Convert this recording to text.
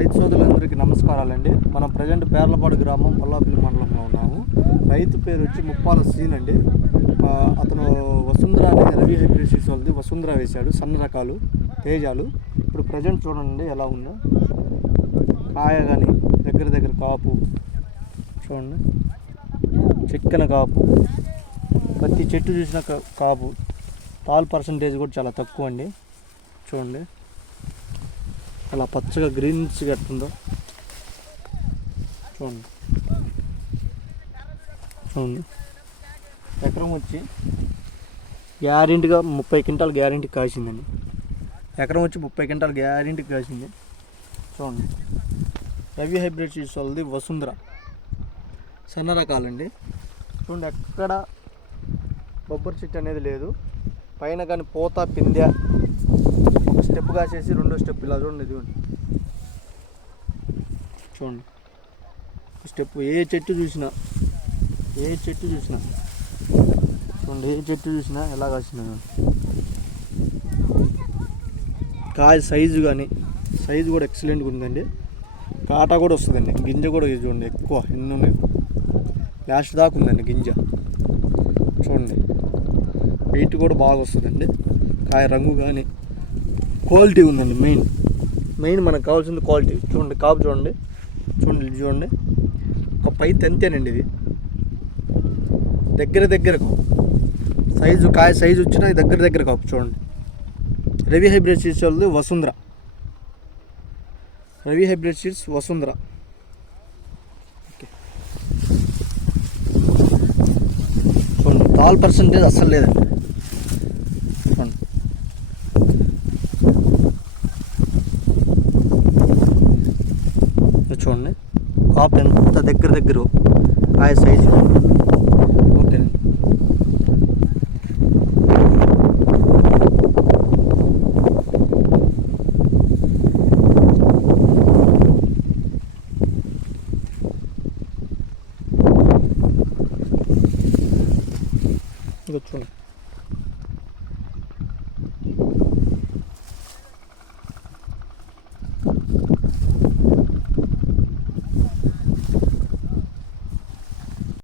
రైతు సోదరులందరికీ నమస్కారాలండి. మనం ప్రజెంట్ పేర్లపాడు గ్రామం పల్లాపల్లి మండలంలో ఉన్నాము. రైతు పేరు వచ్చి ముప్పాల సీన్ అండి. అతను వసుంధర అనే రవి హైబ్రిడ్ సీడ్స్ వాళ్ళది వసుంధర వేశాడు, సన్న రకాలు తేజాలు. ఇప్పుడు ప్రజెంట్ చూడండి ఎలా ఉందో, కాయ కానీ దగ్గర కాపు చూడండి, చిక్కన కాపు, ప్రతి చెట్టు చూసిన కాపు, తాల్ పర్సంటేజ్ కూడా చాలా తక్కువ అండి. చూడండి అలా పచ్చగా గ్రీన్స్గా ఎట్టుందో చూడండి. ఎకరం వచ్చి గ్యారెంటీగా 30 క్వింటాల్ గ్యారెంటీ కాసిందండి. ఎకరం వచ్చి 30 క్వింటాల్ గ్యారెంటీ కాసింది. చూడండి రవి హైబ్రిడ్ సీడ్స్ వాళ్ళది వసుంధర సన్న రకాలండి. చూడండి ఎక్కడ బొబ్బరి చెట్టు అనేది లేదు. పైన కానీ పూత పిందె ఒక స్టెప్ కాసేసి రెండో స్టెప్ ఇలా చూడండి. చూడండి స్టెప్ ఏ చెట్టు చూసినా చూడండి, ఏ చెట్టు చూసినా ఎలా కాసింది. కాయ సైజు కూడా ఎక్సలెంట్గా ఉందండి. కాటా కూడా వస్తుందండి. గింజ కూడా చూడండి ఎక్కువ ఎన్ని ఉన్నాయి, లాస్ట్ దాకా ఉందండి గింజ. చూడండి వెయిట్ కూడా బాగా వస్తుందండి. కాయ రంగు కానీ క్వాలిటీ ఉందండి. మెయిన్ మనకు కావాల్సింది క్వాలిటీ. చూడండి కాపు చూడండి ఒక పై తెంతేనండి. ఇది దగ్గర సైజు కాయ సైజు వచ్చినా దగ్గర కాపు. చూడండి రవి హైబ్రిడ్ సీడ్స్ వాళ్ళది Vasundhara, Ravi hybrid seeds Vasundhara. Okay చూడండి తాల్ పర్సంటేజ్ అస్సలు లేదండి. చూడండి కాపు ఎంత దగ్గర కాయ సైజు. ఓకేనండి. చూడండి